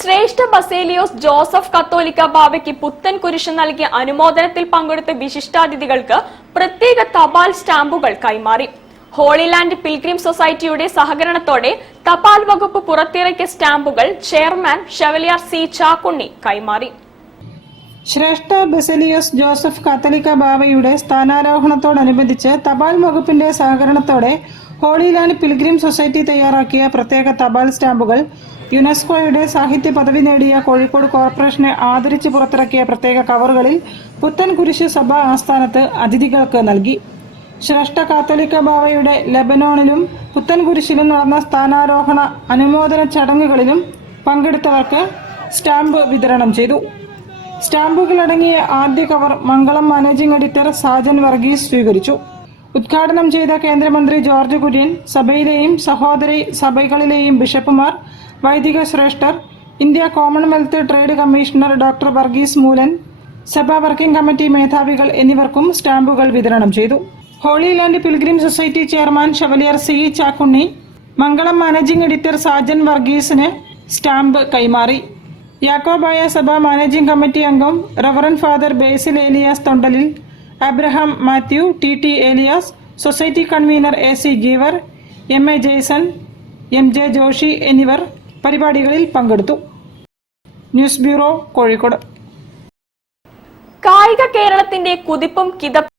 ശ്രേഷ്ഠ Baselios Joseph കത്തോലിക്ക ബാവയ്ക്ക് പുത്തൻ കുരിശ് നൽകിയ അനുമോദനത്തിൽ പങ്കെടുത്ത വിശിഷ്ടാതിഥികൾക്ക് പ്രത്യേക തപാൽ സ്റ്റാമ്പുകൾ കൈമാറി. ഹോളിലാൻഡ് പിൽഗ്രിം സൊസൈറ്റിയുടെ സഹകരണത്തോടെ തപാൽ വകുപ്പ് പുറത്തിറക്കിയ സ്റ്റാമ്പുകൾ ചെയർമാൻ ഷെവലിയർ സി ചാക്കുണ്ണി കൈമാറി. ശ്രേഷ്ഠ ബസേലിയോസ് ജോസഫ് കത്തോലിക്ക ബാവയുടെ സ്ഥാനാരോഹണത്തോടനുബന്ധിച്ച് തപാൽ വകുപ്പിന്റെ സഹകരണത്തോടെ ഹോളിലാൻഡ് പിൽഗ്രിം സൊസൈറ്റി തയ്യാറാക്കിയ പ്രത്യേക തപാൽ സ്റ്റാമ്പുകൾ യുനെസ്കോയുടെ സാഹിത്യ പദവി നേടിയ കോഴിക്കോട് കോർപ്പറേഷനെ ആദരിച്ച് പുറത്തിറക്കിയ പ്രത്യേക കവറുകളിൽ പുത്തൻ കുരിശ് സഭാ ആസ്ഥാനത്ത് അതിഥികൾക്ക് നൽകി. ശ്രേഷ്ഠ കാത്തോലിക്ക ബാവയുടെ ലെബനോണിലും പുത്തൻ കുരിശിലും നടന്ന സ്ഥാനാരോഹണ അനുമോദന ചടങ്ങുകളിലും പങ്കെടുത്തവർക്ക് സ്റ്റാമ്പ് വിതരണം ചെയ്തു. സ്റ്റാമ്പുകളടങ്ങിയ ആദ്യ കവർ മംഗളം മാനേജിംഗ് എഡിറ്റർ സാജൻ വർഗീസ് സ്വീകരിച്ചു. ഉദ്ഘാടനം ചെയ്ത കേന്ദ്രമന്ത്രി ജോർജ് കുര്യൻ, സഭയിലെയും സഹോദരി സഭകളിലെയും ബിഷപ്പുമാർ, വൈദിക ശ്രേഷ്ഠർ, India Commonwealth trade commissioner doctor Varghese Moolan, സഭാ വർക്കിംഗ് കമ്മിറ്റി മേധാവികൾ എന്നിവർക്കും സ്റ്റാമ്പുകൾ വിതരണം ചെയ്തു. Holy land pilgrim society chairman chevalier C Chakkunni Mangalam managing editor Sajan വർഗീസിന് സ്റ്റാമ്പ് കൈമാറി. യാക്കോബായ സഭ മാനേജിംഗ് കമ്മിറ്റി അംഗം reverend father Basil Elias Thondalil, Abraham Mathew, T Elias, society convener AC Geevar, MA Jayson, MJ Joshy എന്നിവർ പരിപാടികളിൽ പങ്കെടുത്തു. News bureau, Kozhikode. കായിക കേരളത്തിന്റെ കുതിപ്പും കിതപ്പും